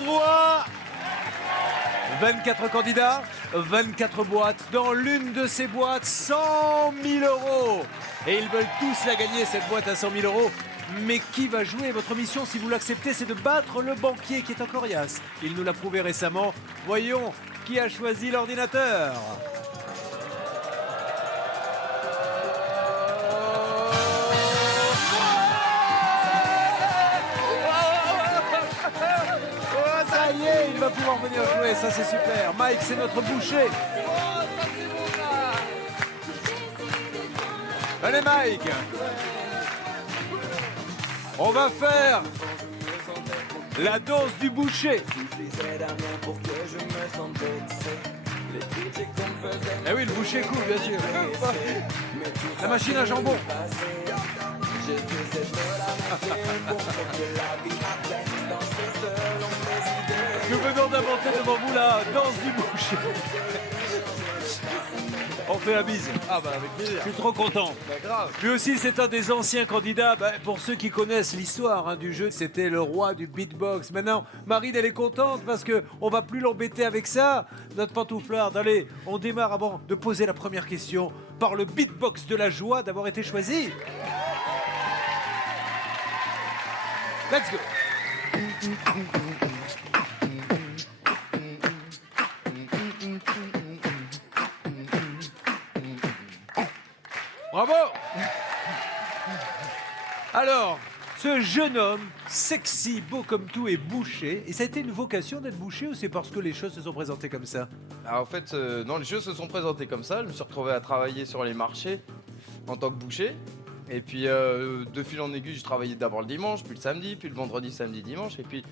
endroit. 24 candidats, 24 boîtes. Dans l'une de ces boîtes, 100 000 €. Et ils veulent tous la gagner, cette boîte à 100 000 €. Mais qui va jouer? Votre mission, si vous l'acceptez, c'est de battre le banquier qui est en coriace. Il nous l'a prouvé récemment. Voyons qui a choisi l'ordinateur. Ça y est, il va pouvoir venir jouer, ça c'est super. Mike, c'est notre boucher. Allez Mike, on va faire la danse du boucher. Eh oui, le boucher coule, bien sûr. La machine à jambon. Nous venons d'inventer devant vous la danse du boucher. On fait la bise. Ah bah avec plaisir. Je suis trop content. Bah grave. Lui aussi, c'est un des anciens candidats. Pour ceux qui connaissent l'histoire du jeu, c'était le roi du beatbox. Maintenant, Marine, elle est contente parce qu'on va plus l'embêter avec ça. Notre pantouflarde. Allez, on démarre avant de poser la première question par le beatbox de la joie d'avoir été choisi. Let's go. Bravo. Alors, ce jeune homme, sexy, beau comme tout, est boucher. Et ça a été une vocation d'être boucher ou c'est parce que les choses se sont présentées comme ça? Alors en fait, non, les choses se sont présentées comme ça. Je me suis retrouvé à travailler sur les marchés en tant que boucher. Et puis de fil en aiguille, j'ai travaillé d'abord le dimanche, puis le samedi, puis le vendredi, samedi, dimanche. Et puis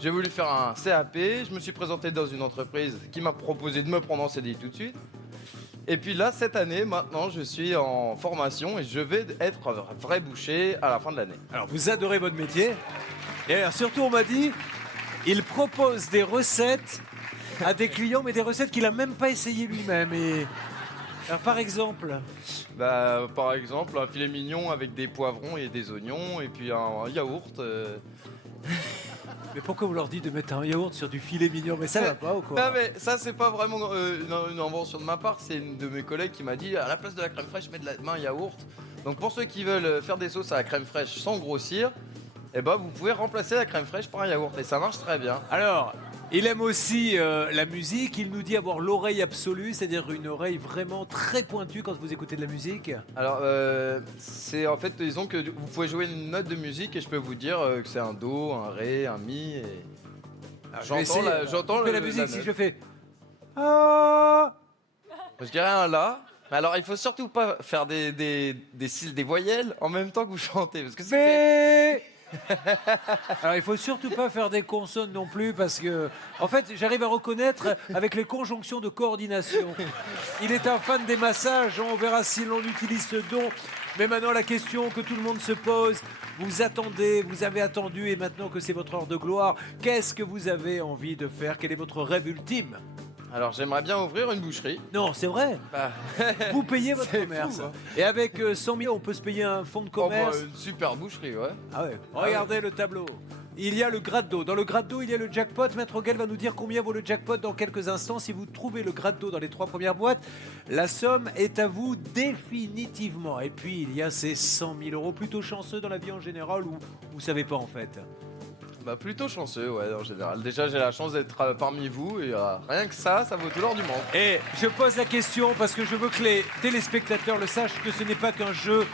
j'ai voulu faire un CAP. Je me suis présenté dans une entreprise qui m'a proposé de me prendre en CDI tout de suite. Et puis là, cette année, maintenant, je suis en formation et je vais être un vrai boucher à la fin de l'année. Alors, vous adorez votre métier. Et alors, surtout, on m'a dit, il propose des recettes à des clients, mais des recettes qu'il n'a même pas essayé lui-même. Et... Alors, par exemple, Bah, par exemple, un filet mignon avec des poivrons et des oignons, et puis un yaourt. mais pourquoi vous leur dites de mettre un yaourt sur du filet mignon? Mais ça va pas ou quoi? Non mais ça c'est pas vraiment une invention de ma part, c'est une de mes collègues qui m'a dit à la place de la crème fraîche, mets de la main yaourt. Donc pour ceux qui veulent faire des sauces à la crème fraîche sans grossir, eh ben vous pouvez remplacer la crème fraîche par un yaourt et ça marche très bien. Alors, il aime aussi la musique. Il nous dit avoir l'oreille absolue, c'est-à-dire une oreille vraiment très pointue quand vous écoutez de la musique. Alors c'est en fait disons que vous pouvez jouer une note de musique et je peux vous dire que c'est un do, un ré, un mi. Et... J'entends la musique si je fais. Ah. Je dirais un la. Mais alors il faut surtout pas faire des voyelles en même temps que vous chantez parce que c'est. Alors il faut surtout pas faire des consonnes non plus parce que en fait j'arrive à reconnaître avec les conjonctions de coordination. Il est un fan des massages, on verra si l'on utilise ce don. Mais maintenant la question que tout le monde se pose, vous attendez, vous avez attendu et maintenant que c'est votre heure de gloire, qu'est-ce que vous avez envie de faire? Quel est votre rêve ultime? Alors j'aimerais bien ouvrir une boucherie. Non, c'est vrai. Bah, vous payez votre c'est commerce. fou, hein. Et avec 100 000, on peut se payer un fonds de commerce. Une super boucherie, ouais. Ah ouais. Regardez le tableau. Il y a le grade d'eau. Dans le grade d'eau, il y a le jackpot. Maître Ogel va nous dire combien vaut le jackpot dans quelques instants. Si vous trouvez le grade d'eau dans les 3 premières boîtes, la somme est à vous définitivement. Et puis, il y a ces 100 000 €. Plutôt chanceux dans la vie en général ou vous savez pas en fait? Bah plutôt chanceux, ouais, en général. Déjà, j'ai la chance d'être parmi vous et rien que ça vaut tout l'or du monde. Et je pose la question parce que je veux que les téléspectateurs le sachent que ce n'est pas qu'un jeu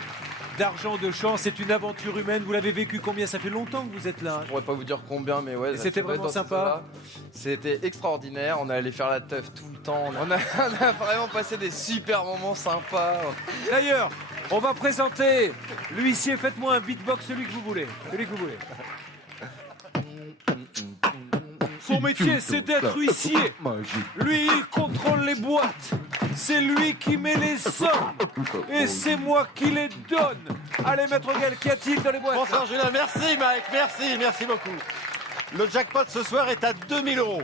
d'argent, de chance, c'est une aventure humaine. Vous l'avez vécu combien? Ça fait longtemps que vous êtes là. Je pourrais pas vous dire combien, mais ouais. C'était vraiment sympa. C'était extraordinaire. On allait faire la teuf tout le temps. On a vraiment passé des super moments sympas. D'ailleurs, on va présenter l'huissier. Faites-moi un beatbox, celui que vous voulez. Celui que vous voulez. Son métier, c'est d'être huissier. Lui, il contrôle les boîtes. C'est lui qui met les sommes. Et c'est moi qui les donne. Allez, Maître Ogel, qu'y a-t-il dans les boîtes? Bonsoir Julien, merci Mike, merci beaucoup. Le jackpot ce soir est à 2000 €.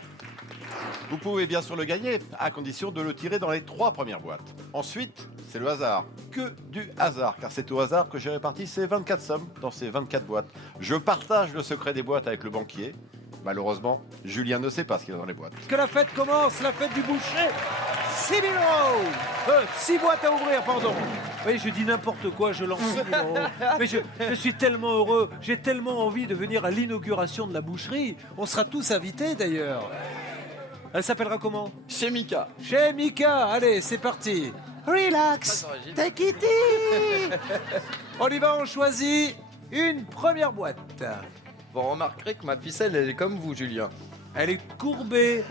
Vous pouvez bien sûr le gagner, à condition de le tirer dans les 3 premières boîtes. Ensuite, c'est le hasard. Que du hasard, car c'est au hasard que j'ai réparti ces 24 sommes dans ces 24 boîtes. Je partage le secret des boîtes avec le banquier, Malheureusement, Julien ne sait pas ce qu'il y a dans les boîtes. Que la fête commence, la fête du boucher. 6 000 euros. 6 boîtes à ouvrir, pardon. Oui, je dis n'importe quoi, je lance 6 000 euros. Mais je suis tellement heureux, j'ai tellement envie de venir à l'inauguration de la boucherie. On sera tous invités d'ailleurs. Elle s'appellera comment? Chez Mika. Chez Mika. Allez, c'est parti. Relax. Pas d'origine. Take it easy. On y va, on choisit une première boîte. Vous remarquerez que ma ficelle, elle est comme vous, Julien. Elle est courbée.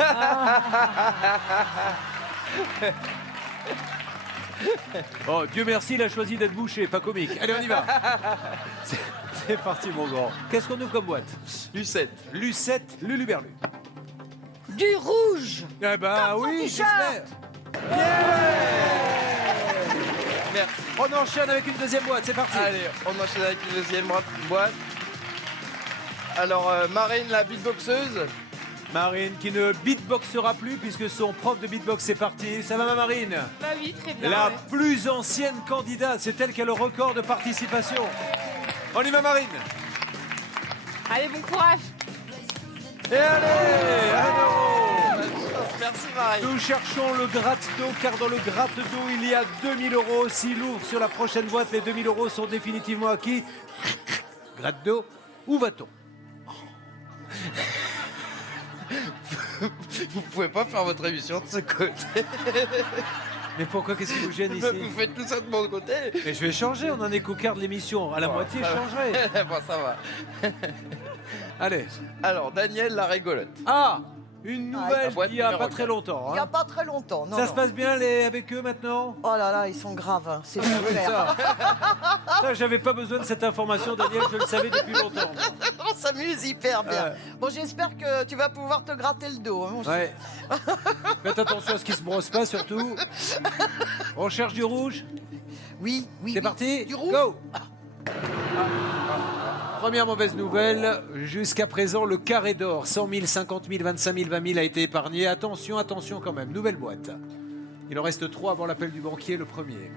Oh, Dieu merci, il a choisi d'être bouché, pas comique. Allez, on y va. C'est parti, mon grand. Qu'est-ce qu'on ouvre comme boîte? Lucette. Lucette, Luluberlu. Du rouge. Eh ben Comme ton oui, t-shirt. j'espère. Merci. On enchaîne avec une deuxième boîte, c'est parti. Allez, on enchaîne avec une deuxième boîte. Alors, Marine, la beatboxeuse. Marine qui ne beatboxera plus puisque son prof de beatbox est parti. Ça va, ma Marine? Bah oui, très bien. La ouais. plus ancienne candidate, c'est elle qui a le record de participation. On y va, Marine. Allez, bon courage. Et allez, 1 euro. Merci, Marine. Nous cherchons le gratte-d'eau, car dans le gratte-d'eau, il y a 2000 euros. S'il ouvre sur la prochaine boîte, les 2000 euros sont définitivement acquis. Gratte-d'eau, où va-t-on? Vous pouvez pas faire votre émission de ce côté. Mais pourquoi, qu'est-ce qui vous gêne ici? Vous faites tout ça de mon côté. Mais je vais changer, on en est qu'au quart de l'émission. À la moitié, je ça va. changerai. Bon, ça va. Allez. Alors, Daniel, la rigolote. Ah, une la nouvelle boîte il y a numéro pas très 4. longtemps. Il n'y a Hein. pas très longtemps. Non, Ça non. se passe bien avec eux maintenant? Oh là là, ils sont graves. Hein. C'est Oui, super. ça, j'avais pas besoin de cette information, Daniel, je le savais depuis longtemps. On s'amuse hyper bien. Ouais. Bon, j'espère que tu vas pouvoir te gratter le dos. Hein. Ouais. Faites attention à ce qui se brosse pas, surtout. On cherche du rouge. Oui, oui. C'est oui. parti. Du rouge. Go. Première mauvaise nouvelle, jusqu'à présent le carré d'or, 100 000, 50 000, 25 000, 20 000 a été épargné. Attention, attention quand même, nouvelle boîte. Il en reste 3 avant l'appel du banquier, le premier.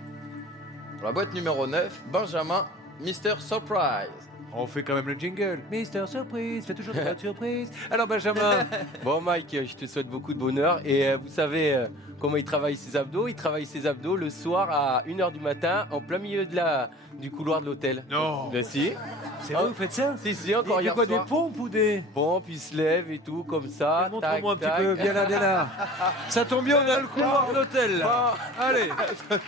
Pour la boîte numéro 9, Benjamin, Mr. Surprise. On fait quand même le jingle. Mister Surprise, fais toujours de surprise. Alors Benjamin, Bon Mike, je te souhaite beaucoup de bonheur et vous savez comment il travaille ses abdos? Il travaille ses abdos le soir à 1h du matin en plein milieu du couloir de l'hôtel. Non. Ben si. c'est vrai, vous faites ça? Si, encore Il fait hier quoi, soir. des pompes ou des... Pompe, il se lève et tout comme ça. Montre-moi un tac, petit peu, tac. viens là, viens là. Ça tombe bien, on a le couloir de l'hôtel. là. Allez,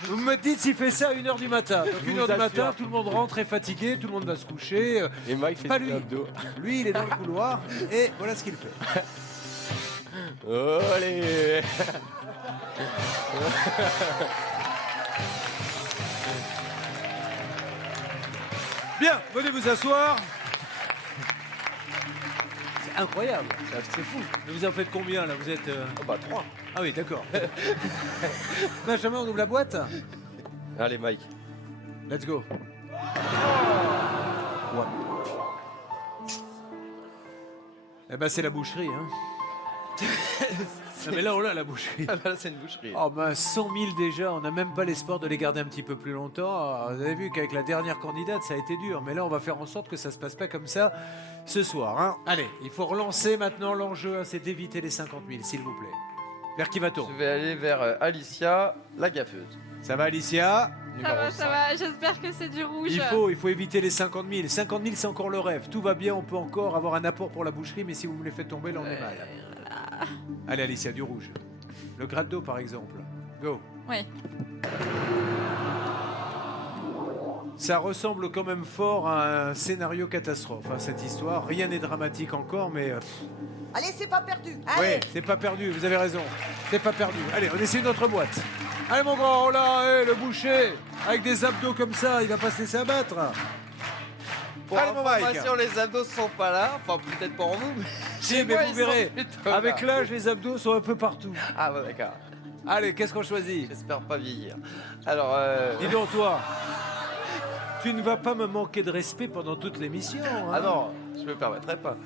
vous me dites s'il fait ça à 1h du matin. Donc Je 1h vous du matin, assure. tout le monde rentre est fatigué, tout le monde va se coucher. Et Mike fait Pas ses lui. abdos. Lui, il est dans le couloir et voilà ce qu'il fait. Allez. Bien, venez vous asseoir. C'est incroyable, c'est fou. Mais vous en faites combien là? Vous êtes... Oh bah 3. Ah oui, d'accord. Benjamin, on ouvre la boîte? Allez Mike. Let's go. Ouais. Eh ben c'est la boucherie, hein. Non, mais là on l'a la boucherie. Ah bah là, c'est une boucherie. Oh ben 100 000 déjà, on n'a même pas l'espoir de les garder un petit peu plus longtemps. Ah, vous avez vu qu'avec la dernière candidate ça a été dur, mais là on va faire en sorte que ça se passe pas comme ça ce soir. Hein. Allez, il faut relancer maintenant l'enjeu, hein, c'est d'éviter les 50 000 s'il vous plaît. Vers qui va-t-on? Je vais aller vers Alicia, la gaffeuse. Ça va Alicia? Ça va, j'espère que c'est du rouge. Il faut éviter les 50 000. 50 000 c'est encore le rêve, tout va bien, on peut encore avoir un apport pour la boucherie, mais si vous me les faites tomber là on est mal. Allez Alicia, du rouge. Le gratte d'eau par exemple. Go. Oui. Ça ressemble quand même fort à un scénario catastrophe, hein, cette histoire. Rien n'est dramatique encore, mais... Allez, c'est pas perdu. Oui, Allez. c'est pas perdu, vous avez raison. C'est pas perdu. Allez, on essaie une autre boîte. Allez mon grand, oh là, le boucher, avec des abdos comme ça, il va pas se laisser abattre. Pour Allez, mon Mike. information, les abdos sont pas là. Enfin, peut-être pour vous, mais Si, chez mais moi, vous ils verrez, sont plutôt avec là. l'âge, les abdos sont un peu partout. Ah, bah d'accord. Allez, qu'est-ce qu'on choisit? J'espère pas vieillir. Alors, Dis donc, toi, tu ne vas pas me manquer de respect pendant toute l'émission. Hein. ah non, je me permettrai pas.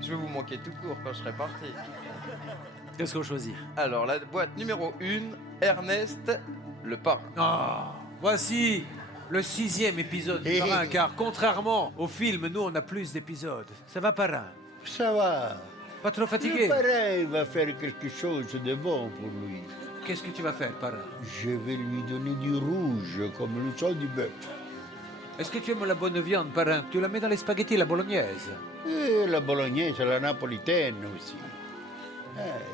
Je vais vous manquer tout court quand je serai parti. Qu'est-ce qu'on choisit? Alors, la boîte numéro 1, Ernest, le parrain. Ah, voici le 6e épisode du Parrain, car contrairement au film, nous on a plus d'épisodes. Ça va, Parrain? Ça va. Pas trop Le fatigué? parrain va faire quelque chose de bon pour lui. Qu'est-ce que tu vas faire, parrain? Je vais lui donner du rouge, comme le sang du bœuf. Est-ce que tu aimes la bonne viande, parrain? Tu la mets dans les spaghettis, la bolognaise? Et la bolognaise, la napolitaine aussi.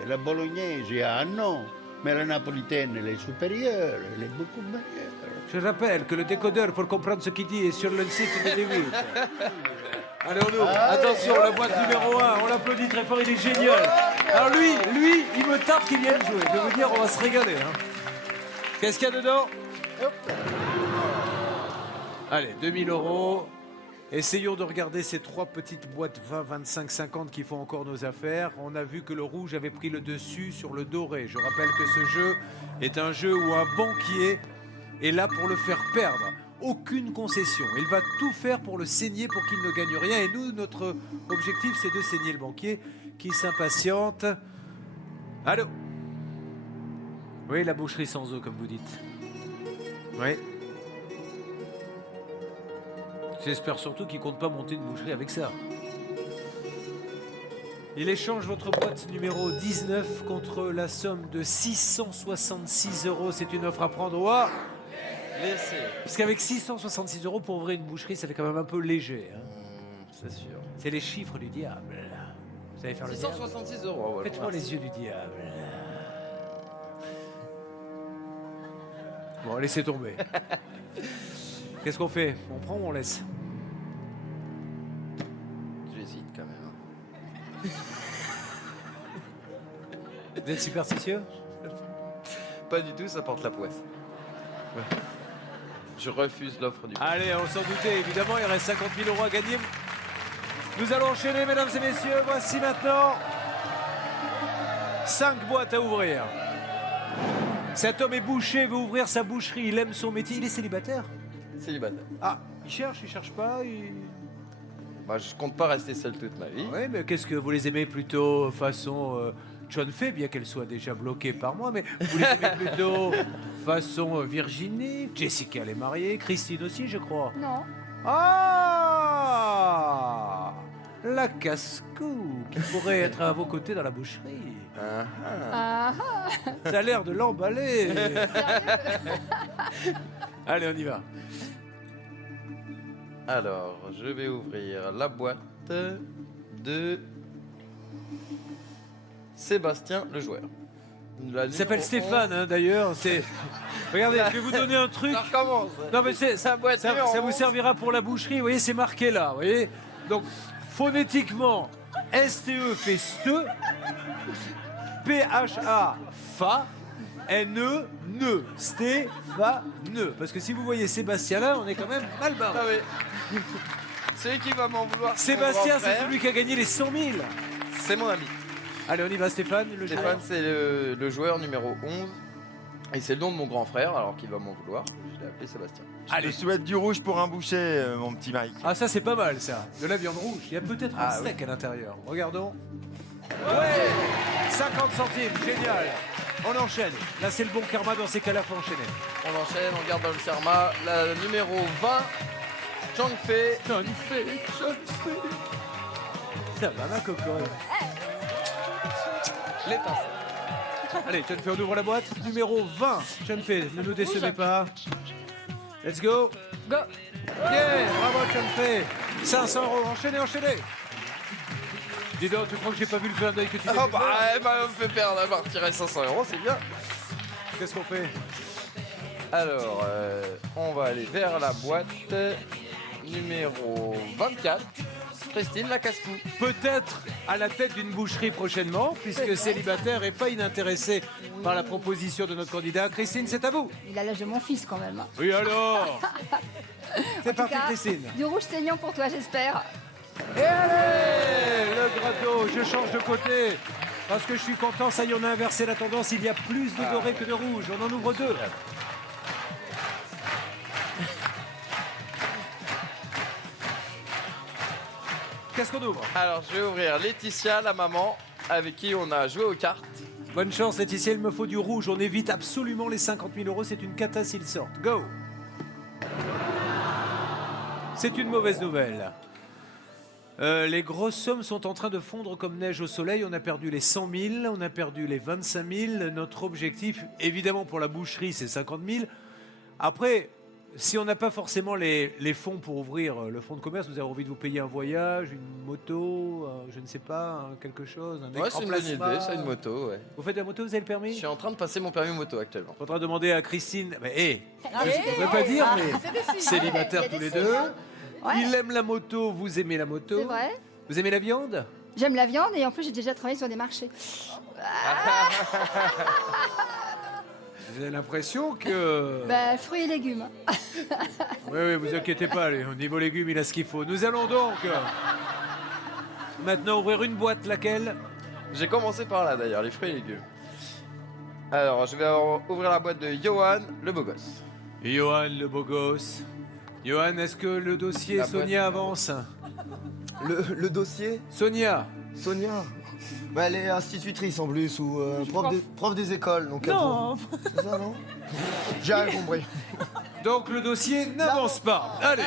La bolognaise, il y a un nom, mais la napolitaine, elle est supérieure, elle est beaucoup meilleure. Je rappelle que le décodeur pour comprendre ce qu'il dit est sur le site de D8. Allez, on ouvre. Attention, la boîte numéro 1, on l'applaudit très fort, il est génial. Alors lui, il me tape qu'il vienne jouer. Je vais vous dire, on va se régaler. Hein. Qu'est-ce qu'il y a dedans? Allez, 2000 €. Essayons de regarder ces 3 petites boîtes 20, 25, 50 qui font encore nos affaires. On a vu que le rouge avait pris le dessus sur le doré. Je rappelle que ce jeu est un jeu où un banquier est là pour le faire perdre. Aucune concession. Il va tout faire pour le saigner pour qu'il ne gagne rien. Et nous, notre objectif, c'est de saigner le banquier qui s'impatiente. Allô? Oui, la boucherie sans eau, comme vous dites. Oui. J'espère surtout qu'il ne compte pas monter une boucherie avec ça. Il échange votre boîte numéro 19 contre la somme de 666 €. C'est une offre à prendre. Ouah, Laissez. parce qu'avec 666 € pour ouvrir une boucherie, ça fait quand même un peu léger. Hein. C'est sûr. C'est les chiffres du diable. Vous savez faire le diable? 666 €. Voilà. Faites-moi les yeux du diable. Bon, laissez tomber. Qu'est-ce qu'on fait? On prend ou on laisse? J'hésite quand même. Vous êtes superstitieux? Pas du tout, ça porte la poisse. Je refuse l'offre du. Allez, on s'en doutait, évidemment, il reste 50 000 € à gagner. Nous allons enchaîner, mesdames et messieurs. Voici maintenant 5 boîtes à ouvrir. Cet homme est boucher, veut ouvrir sa boucherie, il aime son métier. Il est célibataire? Célibataire. Ah, il cherche pas Bah, je compte pas rester seul toute ma vie. Oui, mais qu'est-ce que vous les aimez plutôt façon John Fay, bien qu'elle soit déjà bloquée par moi, mais vous les aimez plutôt façon Virginie? Jessica, elle est mariée, Christine aussi, je crois. Non. Ah, la casse-cou qui pourrait être à vos côtés dans la boucherie. Ah, Ah, Ça a l'air de l'emballer. Allez, on y va. Alors, je vais ouvrir la boîte de Sébastien le joueur. Il s'appelle Stéphane, hein, d'ailleurs. Regardez, je vais vous donner un truc. Ça recommence. Non, mais Sa boîte ça numéro vous 11. servira pour la boucherie. Vous voyez, c'est marqué là. Vous voyez. Donc, phonétiquement, STE fait STE, PHA fa, NE ne, Stéphane. Parce que si vous voyez Sébastien là, on est quand même mal barré. Ah oui. Celui qui va m'en vouloir. c'est mon Sébastien, grand c'est frère. celui qui a gagné les 100 000. C'est mon ami. Allez, on y va, Stéphane. Le Stéphane, joueur. c'est le joueur numéro 11. Et c'est le nom de mon grand frère, alors qu'il va m'en vouloir. Je l'ai appelé Sébastien. Je te souhaite du rouge pour un boucher, mon petit Mike. Ah, ça, c'est pas mal, ça. De la viande rouge. Il y a peut-être un Ah, steak à l'intérieur. Regardons. Ouais 50 centimes, génial. On enchaîne. Là, c'est le bon karma. Dans ces cas-là, faut enchaîner. On enchaîne, on garde dans le serma. La numéro 20, Chang Fei. Ça va, ma cocotte. L'étincelle. Allez, Chun Fei, on ouvre la boîte. Numéro 20. Chun Fei, ne nous décevez pas. Let's go. go. Yeah, bravo Chun Fei. 500 €. Enchaînez, enchaînez. Dis donc, tu crois que j'ai pas vu le clin d'œil que tu Ah t'es bah, elle m'a fait perdre, elle m'a retiré 500 €, c'est bien. Qu'est-ce qu'on fait? Alors, on va aller vers la boîte numéro 24. Christine, la casse-cou. Peut-être à la tête d'une boucherie prochainement, puisque célibataire et pas inintéressé par la proposition de notre candidat. Christine, c'est à vous. Il a l'âge de mon fils quand même. Oui, alors. C'est parti, cas, Christine. Du rouge saignant pour toi, j'espère. Et allez, le gratteau, je change de côté. Parce que je suis content, ça y est, on a inversé la tendance. Il y a plus de doré que de rouge. On en ouvre 2. Qu'est-ce qu'on ouvre? Alors, je vais ouvrir Laetitia, la maman, avec qui on a joué aux cartes. Bonne chance, Laetitia, il me faut du rouge. On évite absolument les 50 000 €. C'est une cata s'ils sortent. Go! C'est une mauvaise nouvelle. Les grosses sommes sont en train de fondre comme neige au soleil. On a perdu les 100 000, on a perdu les 25 000. Notre objectif, évidemment, pour la boucherie, c'est 50 000. Après, si on n'a pas forcément les fonds pour ouvrir le fonds de commerce, vous avez envie de vous payer un voyage, une moto, je ne sais pas, quelque chose, un Ouais, écran c'est une bonne plasma. idée, c'est une moto, ouais. Vous faites de la moto, vous avez le permis? Je suis en train de passer mon permis moto actuellement. Je suis en train de demander à Christine. Mais, je Ah, ne devrais pas dire, mais Il y célibataires a tous des les signes, deux. hein. Ouais. Il aime la moto, vous aimez la moto. C'est vrai. Vous aimez la viande? J'aime la viande et en plus j'ai déjà travaillé sur des marchés. J'ai l'impression que... Bah, fruits et légumes. Oui, vous inquiétez pas, allez, au niveau légumes, il a ce qu'il faut. Nous allons donc maintenant ouvrir une boîte, laquelle? J'ai commencé par là d'ailleurs, les fruits et légumes. Alors, je vais ouvrir la boîte de Johan, le beau gosse. Johan, le beau gosse. Johan, est-ce que le dossier La Sonia boîte. avance? Le dossier, Sonia, Sonia, bah, elle est institutrice en plus ou prof des écoles. Donc Non. c'est ça, non? J'ai rien compris. donc le dossier n'avance pas. Allez,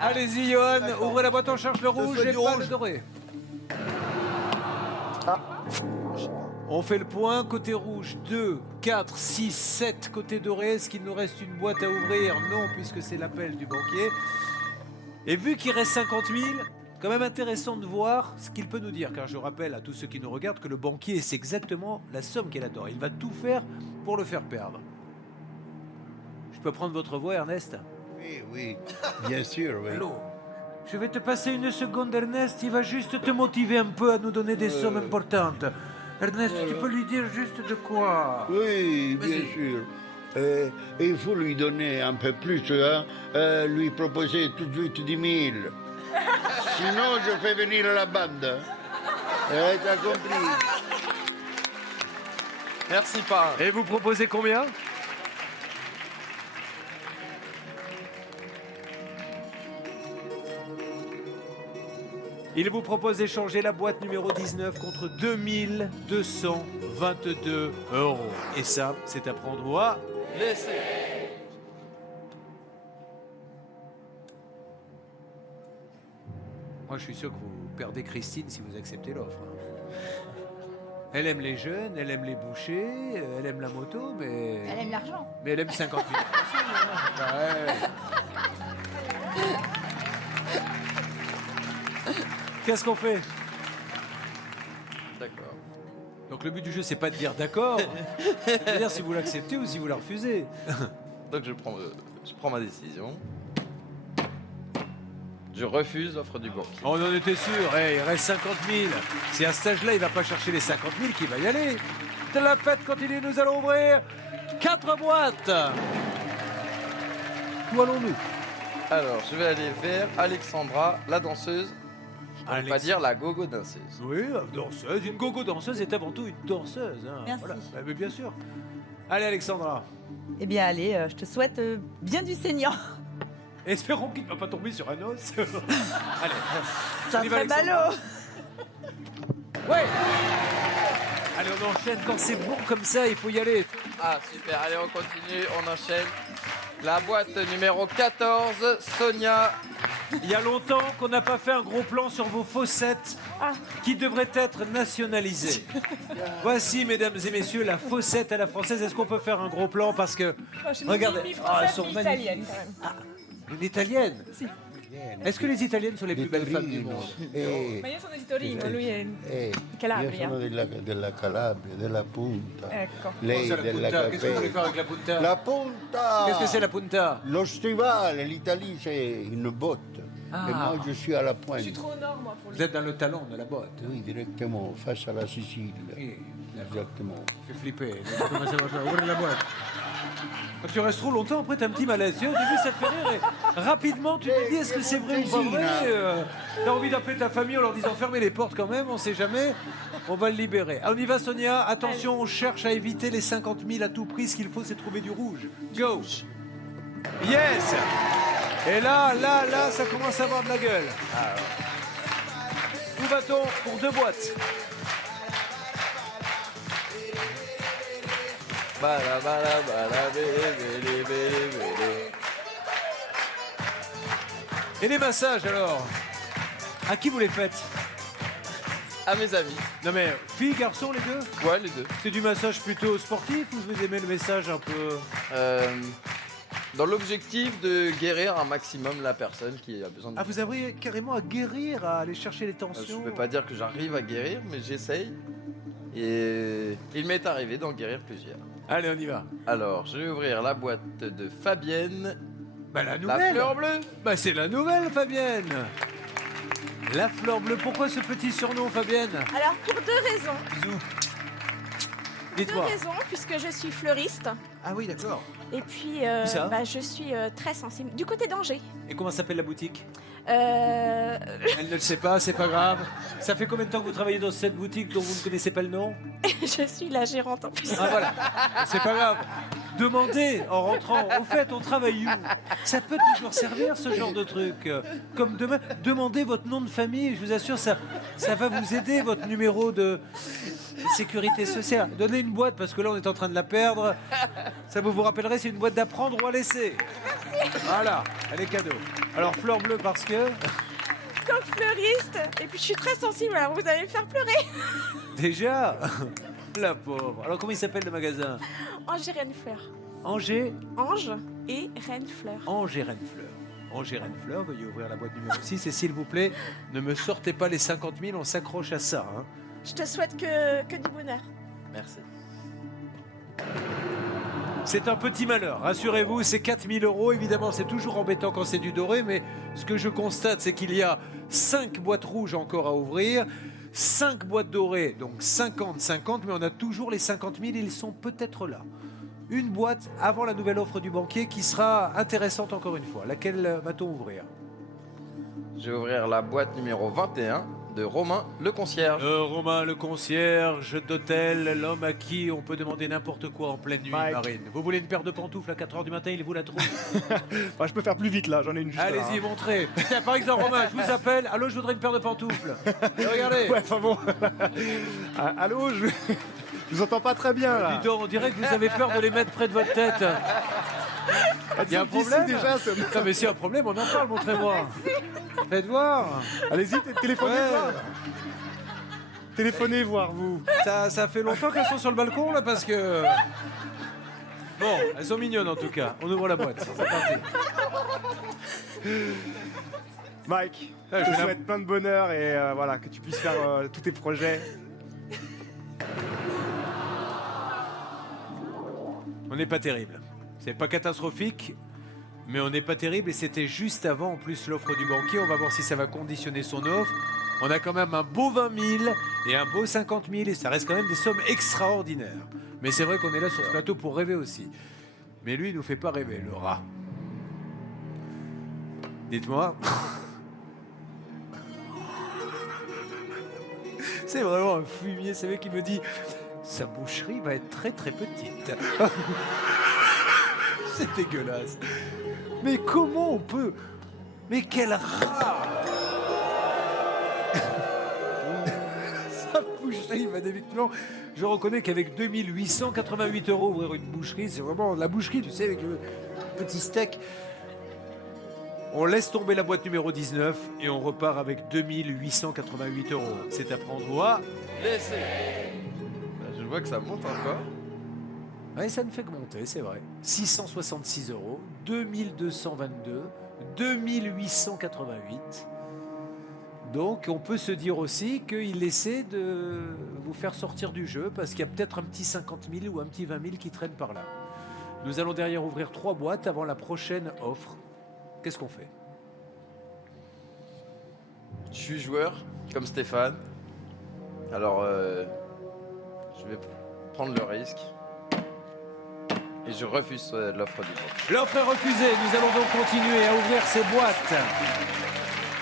allez-y Johan, ouvrez la boîte, on cherche le rouge souhaite et du pas rouge. le doré. Ah. On fait le point, côté rouge, 2, 4, 6, 7, côté doré. Est-ce qu'il nous reste une boîte à ouvrir? Non, puisque c'est l'appel du banquier. Et vu qu'il reste 50 000, quand même intéressant de voir ce qu'il peut nous dire, car je rappelle à tous ceux qui nous regardent que le banquier, c'est exactement la somme qu'il adore. Il va tout faire pour le faire perdre. Je peux prendre votre voix, Ernest? Oui, oui, bien sûr, oui. Allô? Je vais te passer une seconde, Ernest. Il va juste te motiver un peu à nous donner des sommes importantes. Ernest, tu peux lui dire juste de quoi? Oui, bien Vas-y. sûr. Il faut lui donner un peu plus, hein, lui proposer tout de suite 10 000. Sinon, je fais venir la bande. T'as compris? Merci, parrain. Et vous proposez combien? Il vous propose d'échanger la boîte numéro 19 contre 2222 €. Et ça, c'est à prendre ou à... Laissez. Moi, je suis sûr que vous perdez Christine si vous acceptez l'offre. Elle aime les jeunes, elle aime les bouchers, elle aime la moto, mais... Elle aime l'argent. Mais elle aime 50 000. Bah ouais. Qu'est-ce qu'on fait? D'accord. Donc le but du jeu, c'est pas de dire d'accord, c'est de dire si vous l'acceptez ou si vous la refusez. Donc je prends ma décision. Je refuse l'offre du banquier. On en était sûr, il reste 50 000. Si à cet âge-là, il va pas chercher les 50 000, qu'il va y aller. La fête continue, nous allons ouvrir 4 boîtes. Où allons-nous? Alors, je vais aller vers Alexandra, la danseuse. On va pas Alex- dire la gogo danseuse. Oui, danseuse. Une gogo danseuse est avant tout une danseuse. Hein. Merci. Ah, mais bien sûr. Allez, Alexandra. Eh bien, allez, je te souhaite bien du saignant. Espérons qu'il ne va pas tomber sur un os. Allez. Ça On y va, ferait Alexandra. ballot. Ouais. Allez, on enchaîne. Quand c'est bon comme ça, il faut y aller. Ah, super. Allez, on continue, on enchaîne. La boîte numéro 14, Sonia. Il y a longtemps qu'on n'a pas fait un gros plan sur vos fossettes qui devraient être nationalisées. Voici, mesdames et messieurs, la fossette à la française. Est-ce qu'on peut faire un gros plan? Parce que, regardez, elles sont magnifiques. Une italienne? Est-ce que les italiennes sont les plus belles femmes du monde? Eh, io sono di Torino, lui è Calabria. Io sono della Calabria, della Punta. Ecco. Lei Cosa, la della punta? Qu'est-ce que vous voulez Capella. faire avec la punta? La Punta! Qu'est-ce que c'est la punta? Lo stivale, l'Italie c'est une botte. Et moi je suis à la pointe. Je suis trop au nord, moi, pour Vous êtes dans le talon de la botte. Oui, directement, face à la Sicile. Oui, d'accord. Exactement. Fait flipper. Comment ça va faire? Ouvrez la boîte. Quand tu restes trop longtemps, après, t'as un petit malaise. Au début, ça te fait rire. Et rapidement, tu te dis, est-ce que c'est vrai ou pas vrai? T'as envie d'appeler ta famille en leur disant, fermez les portes quand même, on sait jamais. On va le libérer. Ah, on y va, Sonia. Attention, on cherche à éviter les 50 000 à tout prix. Ce qu'il faut, c'est trouver du rouge. Go. Yes. Et là, ça commence à avoir de la gueule. Où va-t-on pour 2 boîtes? Bala, bala, bala, bélé, bélé, bélé, bélé. Et les massages alors? À qui vous les faites? À mes amis. Non mais, filles, garçons, les deux? Ouais, les deux. C'est du massage plutôt sportif ou vous aimez le message un peu... Dans l'objectif de guérir un maximum la personne qui a besoin de... Ah, vous arrivez carrément à guérir, à aller chercher les Je tensions? ne peux pas dire que j'arrive à guérir, mais j'essaye. Et il m'est arrivé d'en guérir plusieurs. Allez, on y va. Alors, je vais ouvrir la boîte de Fabienne. Bah, la La nouvelle. fleur bleue. Bah, c'est la nouvelle, Fabienne. La fleur bleue. Pourquoi ce petit surnom, Fabienne? Alors, pour deux raisons. Bisous. Deux Dites-moi. raisons, puisque je suis fleuriste. Ah oui, d'accord. Et puis, Où ça je suis très sensible. Du côté d'Angers. Et comment s'appelle la boutique? Euh, Elle ne le sait pas, c'est pas grave. Ça fait combien de temps que vous travaillez dans cette boutique dont vous ne connaissez pas le nom? je suis la gérante en plus. Ah voilà, c'est pas grave. Demandez en rentrant, au fait, on travaille où? Ça peut toujours servir ce genre de truc. Comme demain, demandez votre nom de famille, je vous assure, ça va vous aider, votre numéro de sécurité sociale. Donnez une boîte, parce que là, on est en train de la perdre. Ça vous rappellerez, c'est une boîte d'apprendre ou à laisser. Voilà, elle est cadeau. Alors, fleur bleue parce que... Donc fleuriste. Et puis je suis très sensible, alors vous allez me faire pleurer. Déjà, la pauvre. Alors, comment il s'appelle le magasin? Angers Renfleur. Angers Ange et Renfleur. Angers Renfleur. Angers Renfleur, veuillez ouvrir la boîte numéro 6 et s'il vous plaît, ne me sortez pas les 50 000, on s'accroche à ça. Hein. Je te souhaite que du bonheur. Merci. C'est un petit malheur, rassurez-vous, c'est 4 000 €. Évidemment, c'est toujours embêtant quand c'est du doré, mais ce que je constate, c'est qu'il y a 5 boîtes rouges encore à ouvrir, 5 boîtes dorées, donc 50-50, mais on a toujours les 50 000, ils sont peut-être là. Une boîte avant la nouvelle offre du banquier qui sera intéressante encore une fois. Laquelle va-t-on ouvrir? Je vais ouvrir la boîte numéro 21 de Romain, le concierge. Romain, le concierge d'hôtel, l'homme à qui on peut demander n'importe quoi en pleine nuit, Mike. Marine. Vous voulez une paire de pantoufles à 4 h du matin, il vous la trouve. Bah, je peux faire plus vite là, j'en ai une juste là. Allez-y, montrez. Tiens, par exemple, Romain, je vous appelle. Allô, je voudrais une paire de pantoufles. Et regardez. Ouais, enfin bon. Ah, allô, je vous entends pas très bien là. Dis donc, on dirait que vous avez peur de les mettre près de votre tête. Il y a un D'ici, problème déjà, Non, mais s'il y a un problème, on en parle, montrez-moi. Faites voir. Allez-y, téléphonez Ouais. voir. Téléphonez voir, vous. Ça fait longtemps qu'elles sont sur le balcon, là, parce que... Bon, elles sont mignonnes, en tout cas. On ouvre la boîte. C'est parti. Mike, Ah, je je te l'ai- souhaite plein de bonheur et voilà, que tu puisses faire tous tes projets. On n'est pas terrible. C'est pas catastrophique, mais on n'est pas terrible. Et c'était juste avant, en plus, l'offre du banquier. On va voir si ça va conditionner son offre. On a quand même un beau 20 000 et un beau 50 000. Et ça reste quand même des sommes extraordinaires. Mais c'est vrai qu'on est là sur ce plateau pour rêver aussi. Mais lui, il nous fait pas rêver, le rat. Dites-moi. C'est vraiment un fumier. C'est vrai qui me dit... Sa boucherie va être très très petite. C'est dégueulasse. Mais comment on peut... Mais quel rat. Sa boucherie va définitivement... Je reconnais qu'avec 2888 € ouvrir une boucherie, c'est vraiment la boucherie, tu sais, avec le petit steak. On laisse tomber la boîte numéro 19 et on repart avec 2888 €. C'est à prendre au à... Laissez. Je vois que ça monte encore. Oui, ça ne fait que monter, c'est vrai. 666 €, 2222, 2888. Donc, on peut se dire aussi qu'il essaie de vous faire sortir du jeu parce qu'il y a peut-être un petit 50 000 ou un petit 20 000 qui traînent par là. Nous allons derrière ouvrir 3 boîtes avant la prochaine offre. Qu'est-ce qu'on fait? Je suis joueur, comme Stéphane. Alors, je vais prendre le risque. Et je refuse l'offre du banquier. L'offre est refusée. Nous allons donc continuer à ouvrir ces boîtes.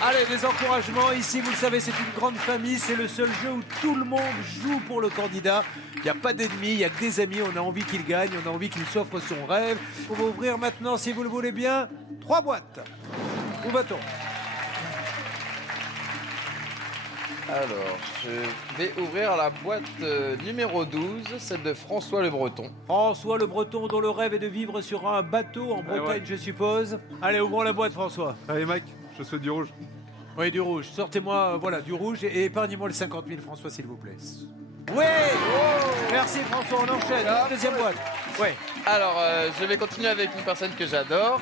Allez, des encouragements. Ici, vous le savez, c'est une grande famille. C'est le seul jeu où tout le monde joue pour le candidat. Il n'y a pas d'ennemis, il y a que des amis. On a envie qu'il gagne, on a envie qu'il s'offre son rêve. On va ouvrir maintenant, si vous le voulez bien, 3 boîtes. Où va-t-on? Alors, je vais ouvrir la boîte numéro 12, celle de François Le Breton. François Le Breton, dont le rêve est de vivre sur un bateau en Bretagne, ouais. je suppose. Allez, ouvrons la boîte, François. Allez, Mike, je te souhaite du rouge. Oui, du rouge. Sortez-moi, voilà, du rouge et épargnez-moi le 50 000, François, s'il vous plaît. Oui. Merci, François, on enchaîne. Deuxième boîte. Ouais. Alors, je vais continuer avec une personne que j'adore.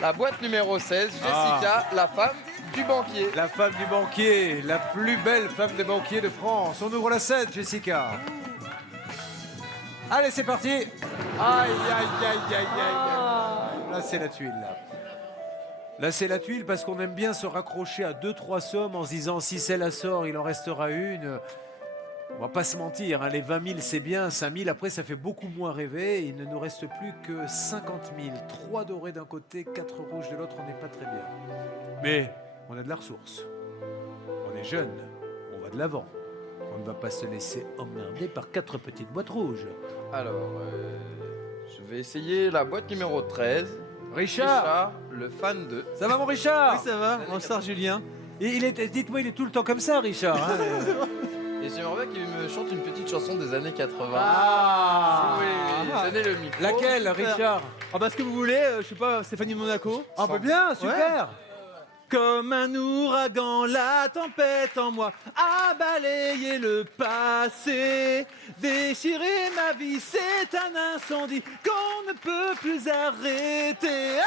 La boîte numéro 16, Jessica, la femme du banquier. La femme du banquier, la plus belle femme des banquiers de France. On ouvre la 7, Jessica. Allez, c'est parti. Aïe, aïe, aïe, aïe, aïe. Là, c'est la tuile, là. Là, c'est la tuile parce qu'on aime bien se raccrocher à 2-3 sommes en se disant si celle-là sort, il en restera une. On va pas se mentir, hein, les 20 000 c'est bien, 5 000 après ça fait beaucoup moins rêver. Il ne nous reste plus que 50 000. 3 dorés d'un côté, 4 rouges de l'autre, on n'est pas très bien. Mais on a de la ressource. On est jeune, on va de l'avant. On ne va pas se laisser emmerder par 4 petites boîtes rouges. Alors, je vais essayer la boîte numéro 13. Richard, le fan de... ça va mon Richard? Oui, ça va. Bonsoir, Julien. Et dites-moi, il est tout le temps comme ça, Richard. Hein. Et j'aimerais bien qu'il me chante une petite chanson des années 80. Ah, oui, donnez le micro. laquelle, Richard? Ah bah ce que vous voulez, je sais pas, Stéphanie de Monaco. Ah bah bien, super. Comme un ouragan, la tempête en moi a balayé le passé. Déchirer ma vie, c'est un incendie qu'on ne peut plus arrêter.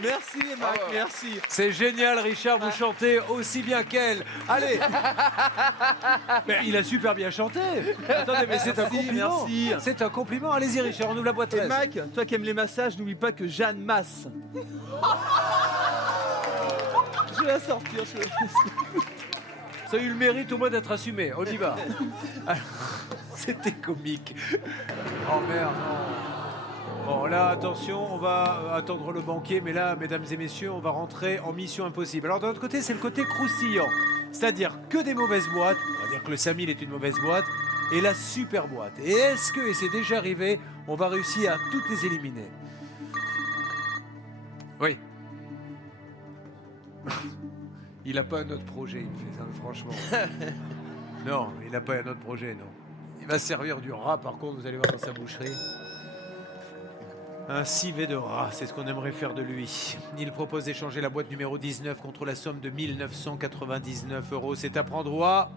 Merci Mac, merci. C'est génial, Richard, vous chantez aussi bien qu'elle. Allez. Mais il a super bien chanté. Attendez, mais c'est un compliment. Merci. C'est un compliment. Allez-y, Richard, on ouvre la boîte 13. Et Mac, toi qui aimes les massages, n'oublie pas que Jeanne masse. Je vais la sortir. Ça a eu le mérite au moins d'être assumé. On y va. Alors, c'était comique. Oh merde, non. Bon, là, attention, on va attendre le banquier, mais là, mesdames et messieurs, on va rentrer en mission impossible. Alors, d'un autre côté, c'est le côté croustillant, c'est-à-dire que des mauvaises boîtes, on va dire que le 5000 est une mauvaise boîte, et la super boîte. Et est-ce que, et c'est déjà arrivé, on va réussir à toutes les éliminer? Oui. Il n'a pas un autre projet, il me fait ça, franchement. Non, il n'a pas un autre projet, non. Il va servir du rat, par contre, vous allez voir dans sa boucherie. Un civet de rat, c'est ce qu'on aimerait faire de lui. Il propose d'échanger la boîte numéro 19 contre la somme de 1 999 €. C'est à prendre ou à...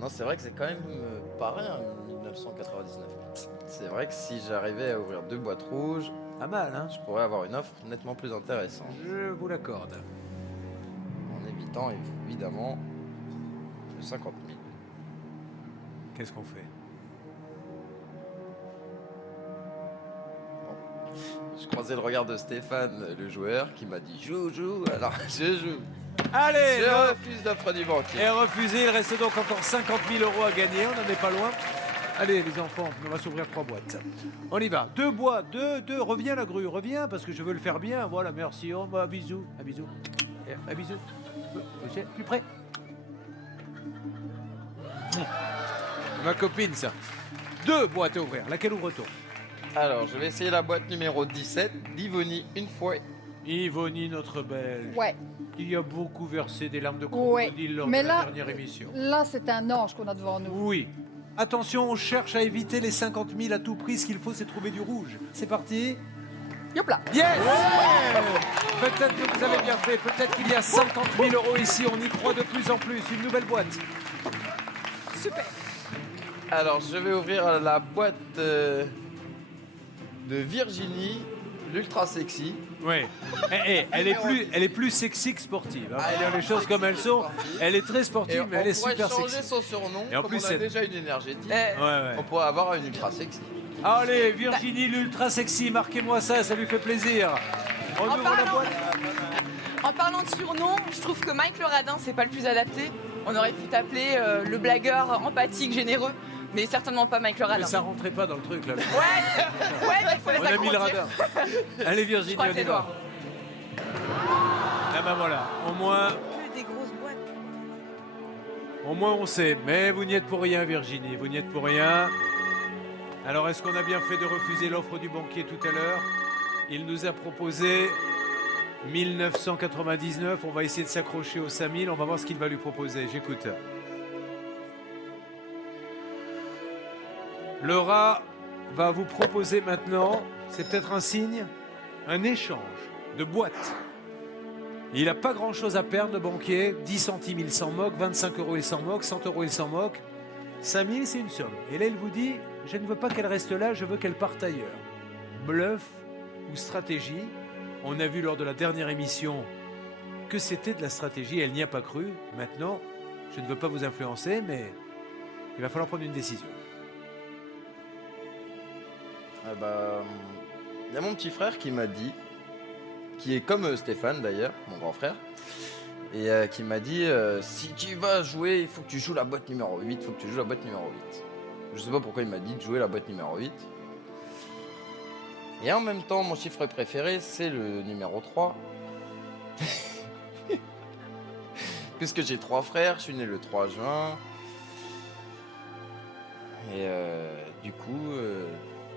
Non, c'est vrai que c'est quand même pas rien, 1999. C'est vrai que si j'arrivais à ouvrir 2 boîtes rouges, Pas mal, hein? je pourrais avoir une offre nettement plus intéressante. Je vous l'accorde. En évitant évidemment le 50 000. Qu'est-ce qu'on fait? Je croisais le regard de Stéphane, le joueur, qui m'a dit « Joue, alors je joue ». Allez, Je refuse d'offre du banquier. et refusé, il reste donc encore 50 000 € à gagner, on n'en est pas loin. Allez les enfants, on va s'ouvrir 3 boîtes. On y va, 2 boîtes, 2, reviens la grue, reviens parce que je veux le faire bien, voilà, merci, oh, bah, un bisou, un bisou, un bisou, plus près. Ma copine ça. 2 boîtes à ouvrir, laquelle ouvre-t-on? Alors, je vais essayer la boîte numéro 17, d'Ivonie une fois. Ivonie, notre Belge, Ouais, qui a beaucoup versé des larmes de Ouais, crocodile lors mais de la là- dernière émission. là c'est un ange qu'on a devant nous. Oui. Attention, on cherche à éviter les 50 000 à tout prix. Ce qu'il faut, c'est trouver du rouge. C'est parti. Yop là. Yes. Peut-être que vous avez bien fait. Peut-être qu'il y a 50 000 € ici. On y croit de plus en plus. Une nouvelle boîte. Super. Alors, je vais ouvrir la boîte de Virginie, l'ultra sexy. Oui. Elle est plus sexy que sportive. On va dire les choses comme elles sont. Elle est très Et sportive, mais elle est on pourrait super changer sexy. son surnom, Et en comme plus, on a c'est- déjà une énergétique. Ouais. On pourrait avoir une ultra sexy. Allez, Virginie, l'ultra sexy. Marquez-moi ça, ça lui fait plaisir. On ouvre la parlant- boîte. En parlant de surnom, je trouve que Mike le radin, c'est pas le plus adapté. On aurait pu t'appeler le blagueur empathique, généreux, mais certainement pas Mike le Mais radin. ça rentrait pas dans le truc là. Ouais, mais il faut les On a mis le agrandir. radar. Allez Virginie, Je croise on y les va. doigts. Ah ben voilà, au moins Que des grosses boîtes. on sait. Mais vous n'y êtes pour rien Virginie, vous n'y êtes pour rien. Alors est-ce qu'on a bien fait de refuser l'offre du banquier tout à l'heure? Il nous a proposé 1999, on va essayer de s'accrocher aux 5000, on va voir ce qu'il va lui proposer. J'écoute. Le rat va vous proposer maintenant, c'est peut-être un signe, un échange de boîtes. Il n'a pas grand-chose à perdre, le banquier. 10 centimes, il s'en moque. 25 euros, il s'en moque. 100 euros, il s'en moque. 5000, c'est une somme. Et là, il vous dit, je ne veux pas qu'elle reste là, je veux qu'elle parte ailleurs. Bluff ou stratégie. On a vu lors de la dernière émission que c'était de la stratégie. Elle n'y a pas cru. Maintenant, je ne veux pas vous influencer, mais il va falloir prendre une décision. Ah bah, il y a mon petit frère qui m'a dit, qui est comme Stéphane d'ailleurs, mon grand frère, et qui m'a dit si tu vas jouer, il faut que tu joues la boîte numéro 8, il faut que tu joues la boîte numéro 8. Je sais pas pourquoi il m'a dit de jouer la boîte numéro 8. Et en même temps, mon chiffre préféré, c'est le numéro 3. Puisque j'ai 3 frères, je suis né le 3 juin. Et du coup,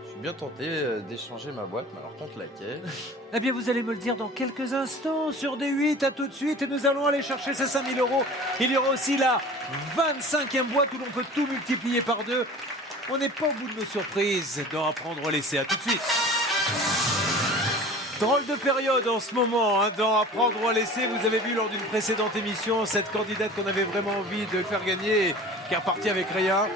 je suis bien tenté d'échanger ma boîte, mais alors contre laquelle? Eh bien, vous allez me le dire dans quelques instants sur des 8. À tout de suite. Et nous allons aller chercher ces 5000 euros. Il y aura aussi la 25e boîte où l'on peut tout multiplier par 2. On n'est pas au bout de nos surprises dans Apprendre ou laisser. À tout de suite. Drôle de période en ce moment dans Apprendre ou à laisser. Vous avez vu lors d'une précédente émission cette candidate qu'on avait vraiment envie de faire gagner qui est repartie avec rien.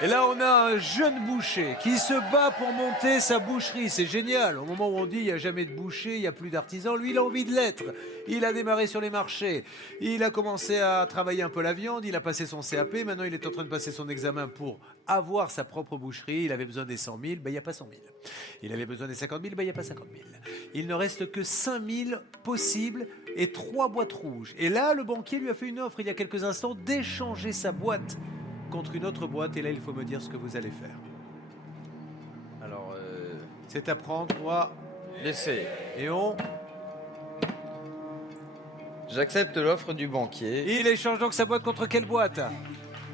Et là, on a un jeune boucher qui se bat pour monter sa boucherie. C'est génial. Au moment où on dit il n'y a jamais de boucher, il n'y a plus d'artisans, lui, il a envie de l'être. Il a démarré sur les marchés. Il a commencé à travailler un peu la viande. Il a passé son CAP. Maintenant, il est en train de passer son examen pour avoir sa propre boucherie. Il avait besoin des 100 000. Ben, il n'y a pas 100 000. Il avait besoin des 50 000. Ben, il n'y a pas 50 000. Il ne reste que 5 000 possibles et 3 boîtes rouges. Et là, le banquier lui a fait une offre il y a quelques instants d'échanger sa boîte contre une autre boîte, et là il faut me dire ce que vous allez faire. Alors, c'est à prendre, moi. Laissez. Et on... J'accepte l'offre du banquier. Il échange donc sa boîte contre quelle boîte?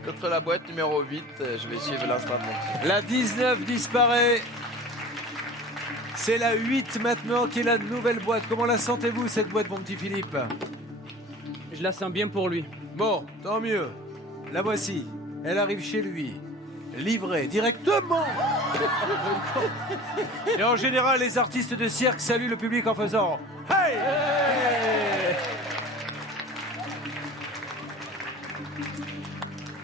Contre la boîte numéro 8, je vais suivre l'instinct de mon petit. La 19 disparaît. C'est la 8 maintenant qui est la nouvelle boîte. Comment la sentez-vous cette boîte, mon petit Philippe? Je la sens bien pour lui. Bon, tant mieux. La voici. Elle arrive chez lui, livrée directement. Et en général, les artistes de cirque saluent le public en faisant « Hey !»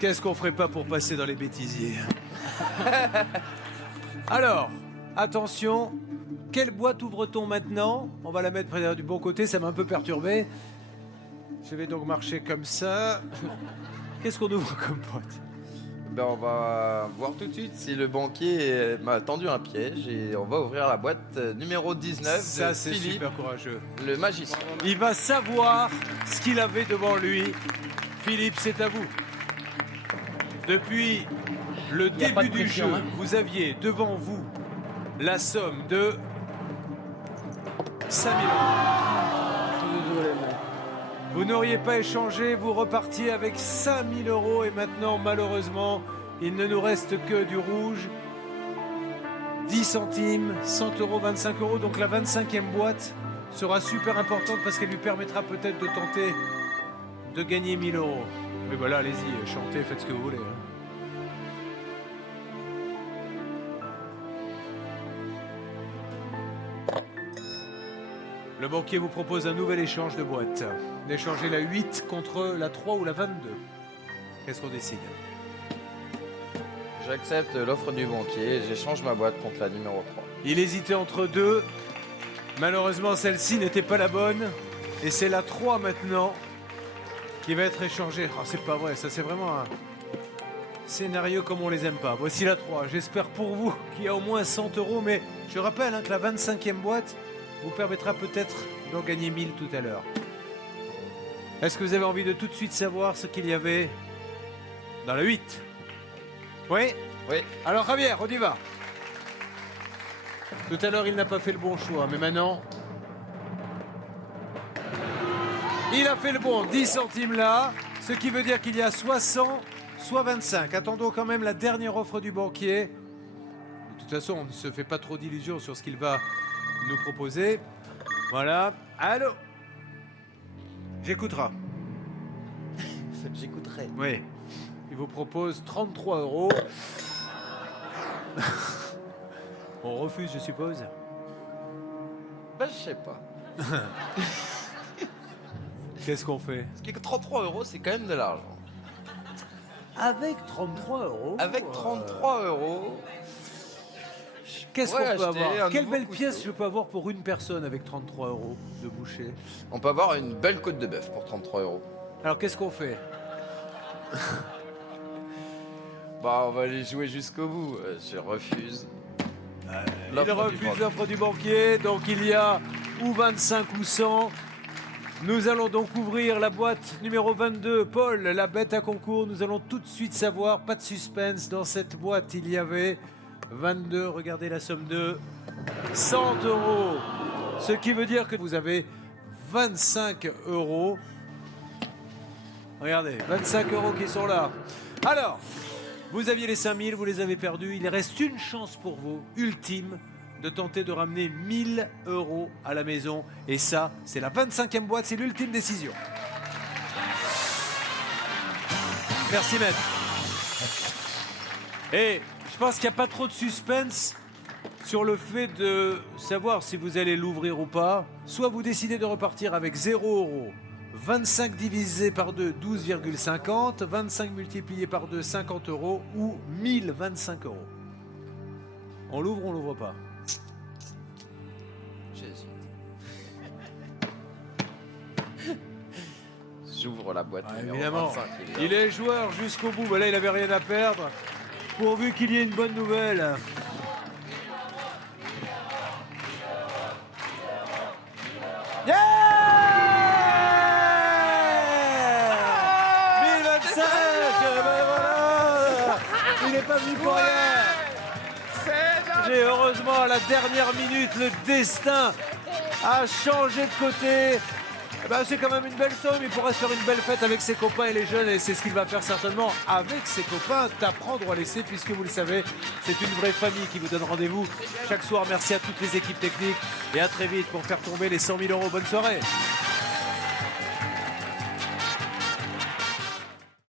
Qu'est-ce qu'on ferait pas pour passer dans les bêtisiers? Alors, attention, quelle boîte ouvre-t-on maintenant? On va la mettre du bon côté, ça m'a un peu perturbé. Je vais donc marcher comme ça. Qu'est-ce qu'on ouvre comme boîte? Ben, on va voir tout de suite si le banquier m'a tendu un piège et on va ouvrir la boîte numéro 19 Ça, de c'est Philippe, super courageux. le magicien. Il va savoir ce qu'il avait devant lui. Philippe, c'est à vous. Depuis le début du jeu, vous aviez devant vous la somme de 5000 euros. Vous n'auriez pas échangé, vous repartiez avec 5000 euros et maintenant, malheureusement, il ne nous reste que du rouge. 10 centimes, 100 euros, 25 euros. Donc la 25e boîte sera super importante parce qu'elle lui permettra peut-être de tenter de gagner 1000 euros. Mais voilà, allez-y, chantez, faites ce que vous voulez. Le banquier vous propose un nouvel échange de boîtes. D'échanger la 8 contre la 3 ou la 22. Qu'est-ce qu'on décide? J'accepte l'offre du banquier et j'échange ma boîte contre la numéro 3. Il hésitait entre deux. Malheureusement, celle-ci n'était pas la bonne. Et c'est la 3 maintenant qui va être échangée. Oh, c'est pas vrai, ça c'est vraiment un scénario comme on les aime pas. Voici la 3. J'espère pour vous qu'il y a au moins 100 euros. Mais je rappelle que la 25e boîte vous permettra peut-être d'en gagner 1000 tout à l'heure. Est-ce que vous avez envie de tout de suite savoir ce qu'il y avait dans la 8? Oui? Oui. Alors Javier, on y va. Tout à l'heure, il n'a pas fait le bon choix, mais maintenant... Il a fait le bon, 10 centimes là, ce qui veut dire qu'il y a soit 100, soit 25. Attendons quand même la dernière offre du banquier. De toute façon, on ne se fait pas trop d'illusions sur ce qu'il va nous proposer. Voilà. Allô? J'écouterai. J'écouterai. Oui. Il vous propose 33 euros. On refuse, je suppose. Bah, je sais pas. Qu'est-ce qu'on fait? Parce que 33 €, c'est quand même de l'argent. Avec 33 €. Avec 33 €. Qu'est-ce pourrais qu'on peut acheter avoir? un Quelle nouveau belle couteau. pièce je peux avoir pour une personne avec 33 € de boucher? On peut avoir une belle côte de bœuf pour 33 €. Alors qu'est-ce qu'on fait? Bah, on va aller jouer jusqu'au bout. Je refuse. Il L'offre du refuse banquier. l'offre du banquier, donc il y a ou 25 ou 100. Nous allons donc ouvrir la boîte numéro 22. Paul, la bête à concours, nous allons tout de suite savoir, pas de suspense, dans cette boîte il y avait 22, regardez la somme de 100 €. Ce qui veut dire que vous avez 25 €. Regardez, 25 € qui sont là. Alors, vous aviez les 5000, vous les avez perdus. Il reste une chance pour vous, ultime, de tenter de ramener 1000 € à la maison. Et ça, c'est la 25e boîte, c'est l'ultime décision. Merci, maître. Et je pense qu'il n'y a pas trop de suspense sur le fait de savoir si vous allez l'ouvrir ou pas. Soit vous décidez de repartir avec 0 €. 25 divisé par 2, 12,50. 25 multiplié par 2, 50 € ou 1025 €. On l'ouvre ou on l'ouvre pas? J'hésite. J'ouvre la boîte numéro Évidemment, 25. il est joueur jusqu'au bout. Ben là, il n'avait rien à perdre. Pourvu qu'il y ait une bonne nouvelle. Yeah! 1025, ben voilà. Il n'est pas venu pour rien. J'ai heureusement à la dernière minute, le destin a changé de côté. Eh ben, c'est quand même une belle somme, il pourra se faire une belle fête avec ses copains et les jeunes, et c'est ce qu'il va faire certainement avec ses copains, t'apprendre ou à laisser, puisque vous le savez, c'est une vraie famille qui vous donne rendez-vous chaque soir. Merci à toutes les équipes techniques et à très vite pour faire tomber les 100 000 €. Bonne soirée.